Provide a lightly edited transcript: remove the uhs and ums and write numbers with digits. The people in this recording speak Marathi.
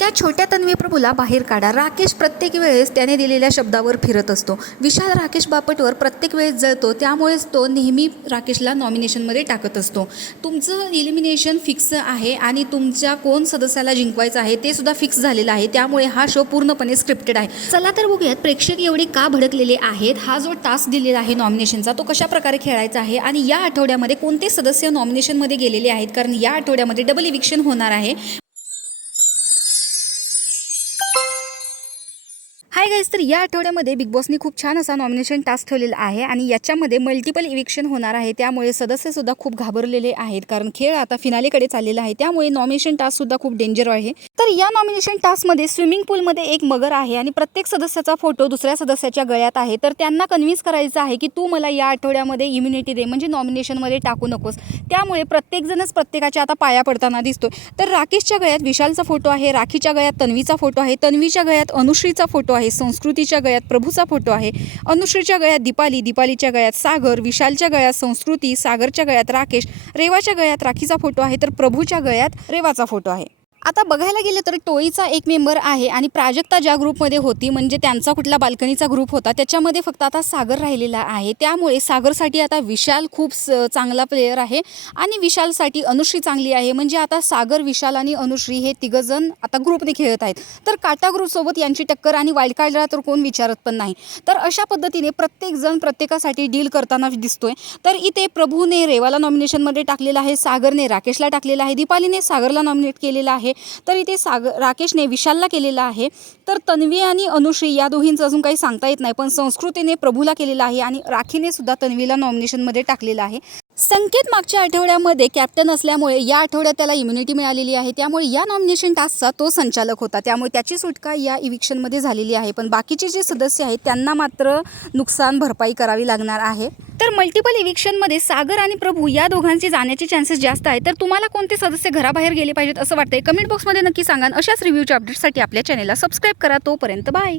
त्या छोट्या तन्वी प्रभूला बाहेर काढा. राकेश प्रत्येक वेळेस त्याने दिलेल्या शब्दावर फिरत असतो. विशाल राकेश बापटवर प्रत्येक वेळेस जळतो, त्यामुळेच तो नेहमी राकेशला नॉमिनेशनमध्ये टाकत असतो. तुमचं इलिमिनेशन फिक्स आहे आणि तुमच्या कोण सदस्याला जिंकवायचं आहे ते सुद्धा फिक्स झालेलं आहे. त्यामुळे हा शो पूर्णपणे स्क्रिप्टेड आहे. चला तर बघूयात प्रेक्षक एवढे का भडकलेले आहेत. हा जो टास्क दिलेला आहे नॉमिनेशनचा तो कशा प्रकारे खेळायचा आहे आणि या आठवड्यामध्ये कोणते सदस्य नॉमिनेशनमध्ये गेलेले आहेत, कारण या आठवड्यामध्ये डबल इविक्शन होणार आहे. हाय गाईज, तर या आठवड्यामध्ये बिग बॉसनी खूप छान असा नॉमिनेशन टास्क ठेवलेला आहे आणि याच्यामध्ये मल्टिपल इविक्शन होणार आहे. त्यामुळे सदस्यसुद्धा खूप घाबरलेले आहेत, कारण खेळ आता फिनालेकडे चाललेला आहे. त्यामुळे नॉमिनेशन टास्कसुद्धा खूप डेंजर आहे. तर या नॉमिनेशन टास्कमध्ये स्विमिंग पूलमध्ये एक मगर आहे आणि प्रत्येक सदस्याचा फोटो दुसऱ्या सदस्याच्या गळ्यात आहे. तर त्यांना कन्व्हिन्स करायचं आहे की तू मला या आठवड्यामध्ये इम्युनिटी दे, म्हणजे नॉमिनेशनमध्ये टाकू नकोस. त्यामुळे प्रत्येकजणच प्रत्येकाच्या आता पाया पडताना दिसतोय. तर राकेशच्या गळ्यात विशालचा फोटो आहे, राखीच्या गळ्यात तन्वीचा फोटो आहे, तन्वीच्या गळ्यात अनुश्रीचा फोटो आहे, संस्कृतीच्या गळ्यात प्रभूचा फोटो आहे, अनुश्रीच्या गळ्यात दीपाली, दीपालीच्या गळ्यात सागर, विशालच्या गळ्यात संस्कृती, सागरच्या गळ्यात राकेश, रेवाच्या गळ्यात राखीचा फोटो आहे, तर प्रभूच्या गळ्यात रेवाचा फोटो आहे. आता बघायला गेलं तर टोळीचा एक मेंबर आहे आणि प्राजक्ता ज्या ग्रुपमध्ये होती, म्हणजे त्यांचा कुठला बाल्कनीचा ग्रुप होता, त्याच्यामध्ये फक्त आता सागर राहिलेला आहे. त्यामुळे सागरसाठी आता विशाल खूप चांगला प्लेयर आहे आणि विशालसाठी अनुश्री चांगली आहे. म्हणजे आता सागर, विशाल आणि अनुश्री हे तिघंजण आता ग्रुपने खेळत आहेत. तर काटा ग्रुपसोबत यांची टक्कर आणि वाईल्ड कार्डला तर कोण विचारत पण नाही. तर अशा पद्धतीने प्रत्येकजण प्रत्येकासाठी डील करताना दिसतोय. तर इथे प्रभूने रेवाला नॉमिनेशनमध्ये टाकलेलं आहे, सागरने राकेशला टाकलेलं आहे, दीपालीने सागरला नॉमिनेट केलेलं आहे, तर इथे राकेशने विशालला केलेला आहे. तर तन्वी आणि अनुश्री या दोघींचं अजून काही सांगता येत नाही, पण संस्कृतीने प्रभूला केलेला आहे आणि राखीने सुद्धा तन्वीला नॉमिनेशनमध्ये टाकलेलं आहे. संकेत मागच्या आठवड्यामध्ये कॅप्टन असल्यामुळे या आठवड्यात त्याला इम्युनिटी मिळालेली आहे. त्यामुळे या नॉमिनेशन टास्कचा तो संचालक होता, त्यामुळे त्याची सुटका या इविक्शनमध्ये झालेली आहे. पण बाकीचे जे सदस्य आहेत त्यांना मात्र नुकसान भरपाई करावी लागणार आहे. तर मल्टिपल इविक्शनमध्ये सागर आणि प्रभू या दोघांचे जाण्याचे चान्सेस जास्त आहेत. तर तुम्हाला कोणते सदस्य घराबाहेर गेले पाहिजेत असं वाटतंय, कमेंट बॉक्समध्ये नक्की सांगा. अशाच रिव्ह्यूच्या अपडेट्ससाठी आपल्या चॅनेलला सबस्क्राईब करा. तोपर्यंत बाय.